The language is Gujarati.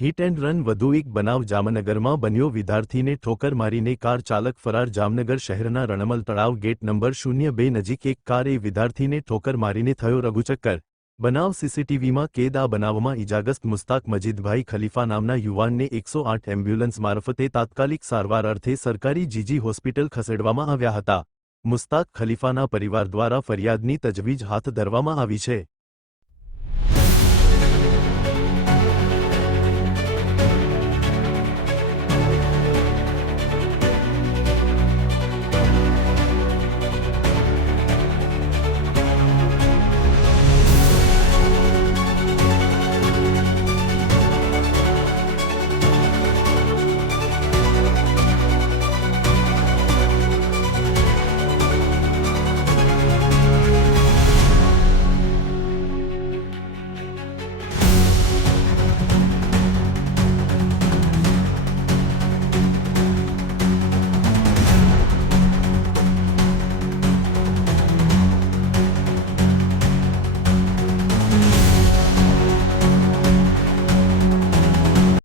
હિટ એન્ડ રન વધુ એક બનાવ જામનગરમાં બન્યો વિદ્યાર્થીને ઠોકર મારીને કાર ચાલક ફરાર જામનગર શહેરના રણમલ તળાવ ગેટ નંબર 02 નજીક એક કારે વિદ્યાર્થીને ઠોકર મારીને થયો રઘુચક્કર બનાવ સીસીટીવીમાં કેદ આ બનાવમાં ઇજાગ્રસ્ત મુસ્તાક મજીદભાઈ ખલીફા નામના યુવાનને 108 એમ્બ્યુલન્સ મારફતે તાત્કાલિક સારવાર અર્થે સરકારી જીજી હોસ્પિટલ ખસેડવામાં આવ્યા હતા. મુસ્તાક ખલીફાના પરિવાર દ્વારા ફરિયાદની તજવીજ હાથ ધરવામાં આવી છે.